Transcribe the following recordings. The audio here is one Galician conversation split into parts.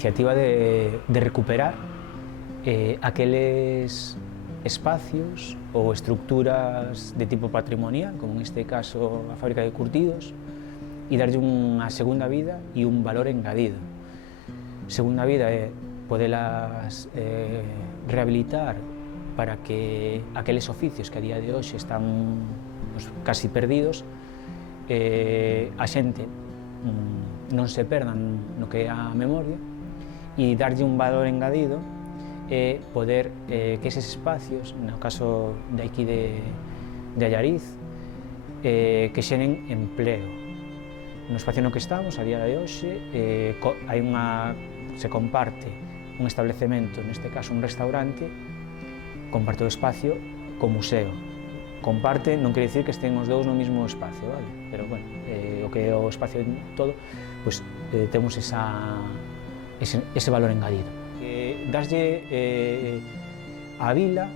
iniciativa de recuperar aqueles espacios ou estructuras de tipo patrimonial, como en este caso a fábrica de curtidos, e darlle unha segunda vida e un valor engadido. Segunda vida é podelas rehabilitar para que aqueles oficios que a día de hoxe están casi perdidos, a xente non se perdan no que é a memoria, e darlle un valor engadido é poder que eses espacios, no caso de aquí de Allariz, que xeren empleo. No espacio no que estamos, a día de hoxe, se comparte un establecemento, neste caso un restaurante, comparte o espacio co museo. Comparte non quere dicir que estén os dous no mesmo espacio, vale? Pero, bueno, o que é o espacio todo, pois temos ese valor engadido. Darlle á vila,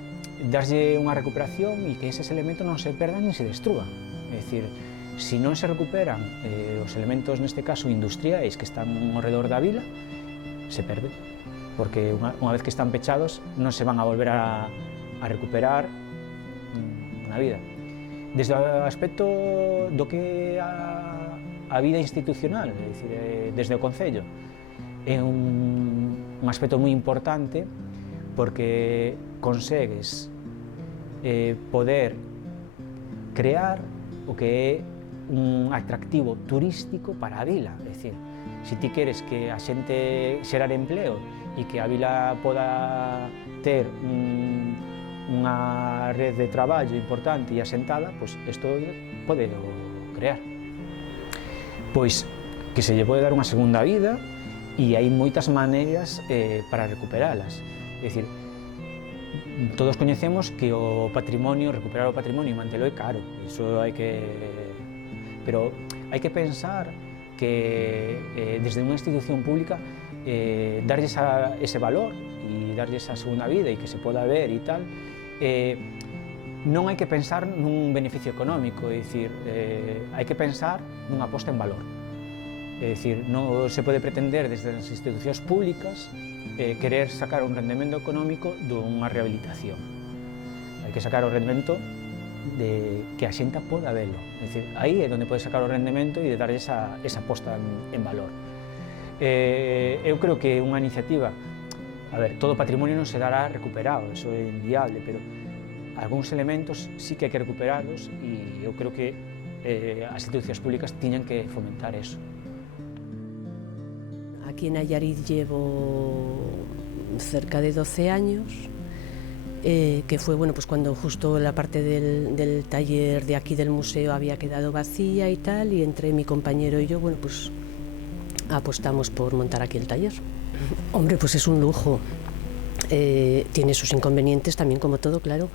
darlle unha recuperación e que eses elementos non se perdan nin se destrúan. É dicir, se non se recuperan os elementos, neste caso, industriais que están ao redor da vila, se perden, porque unha vez que están pechados non se van a volver a recuperar na vida. Desde o aspecto do que é a vida institucional, é dicir, desde o Concello, é un aspecto moi importante porque consegues poder crear o que é un atractivo turístico para a vila. É dicir, se ti queres que a xente xerar empleo e que a vila poda ter unha rede de traballo importante e asentada, pois isto pode crear. Pois que se lle pode dar unha segunda vida e hai moitas maneiras para recuperalas. É dicir, todos coñecemos que o patrimonio, recuperar o patrimonio e mantelo é caro, iso hai que... Pero hai que pensar que desde unha institución pública darlle ese valor e darlle esa segunda vida e que se poda ver e tal, non hai que pensar nun beneficio económico, é dicir, hai que pensar nunha posta en valor. É dicir, non se pode pretender desde as institucións públicas querer sacar un rendemento económico dunha rehabilitación. Hai que sacar o rendemento de que a xente poda velo. É dicir, aí é onde pode sacar o rendemento e de darlle esa posta en valor. Eu creo que unha iniciativa, a ver, todo o patrimonio non se dará recuperado, eso é inviable, pero algúns elementos sí que hai que recuperarlos e eu creo que as institucións públicas tiñan que fomentar eso. Aquí en Allariz llevo cerca de 12 años, que fue bueno, pues cuando justo la parte del taller de aquí del museo había quedado vacía y tal, y entre mi compañero y yo, bueno, pues apostamos por montar aquí el taller. Hombre, pues es un lujo, tiene sus inconvenientes también como todo, claro,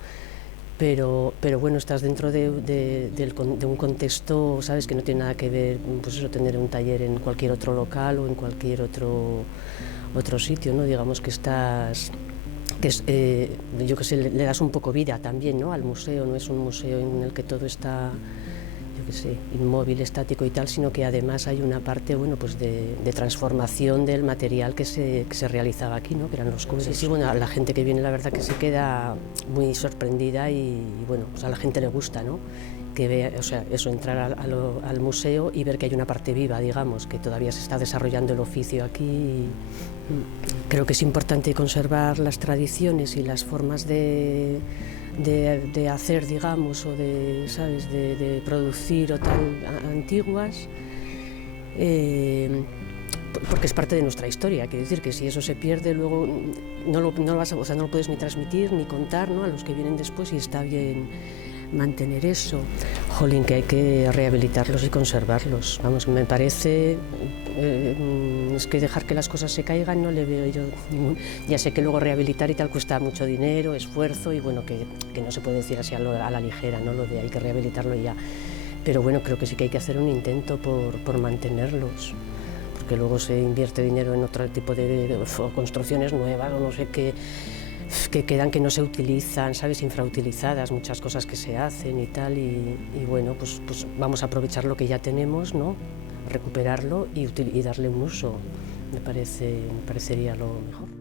pero bueno, estás dentro de un contexto, sabes, que no tiene nada que ver, pues eso, tener un taller en cualquier otro local o en cualquier otro sitio, ¿no? Digamos que estás, yo que sé, le das un poco vida también, ¿no? Al museo, no es un museo en el que todo está, yo que sé, inmóvil, estático y tal, sino que además hay una parte, bueno, pues de transformación del material que se realizaba aquí, ¿no? Que eran los cuadros. Sí, bueno, a la gente que viene la verdad que se queda muy sorprendida y bueno, pues a la gente le gusta, ¿no? Que vea, o sea, eso, entrar al museo y ver que hay una parte viva, digamos, que todavía se está desarrollando el oficio aquí. Creo que es importante conservar las tradiciones y las formas de hacer, digamos, o de, ¿sabes?, de producir o tal, antiguas, porque es parte de nuestra historia. Quiero decir que si eso se pierde, luego no lo puedes ni transmitir ni contar, ¿no?, a los que vienen después, y está bien mantener eso. Jolín, que hay que rehabilitarlos y conservarlos. Vamos, me parece, es que dejar que las cosas se caigan no le veo yo ningún... Ya sé que luego rehabilitar y tal cuesta mucho dinero, esfuerzo, y bueno, que no se puede decir así a la ligera, ¿no?, lo de hay que rehabilitarlo y ya. Pero bueno, creo que sí que hay que hacer un intento por mantenerlos, porque luego se invierte dinero en otro tipo de construcciones nuevas o no sé qué, que quedan, que no se utilizan, ¿sabes?, infrautilizadas, muchas cosas que se hacen y tal, y bueno, pues vamos a aprovechar lo que ya tenemos, ¿no?, recuperarlo y darle un uso. me parecería lo mejor.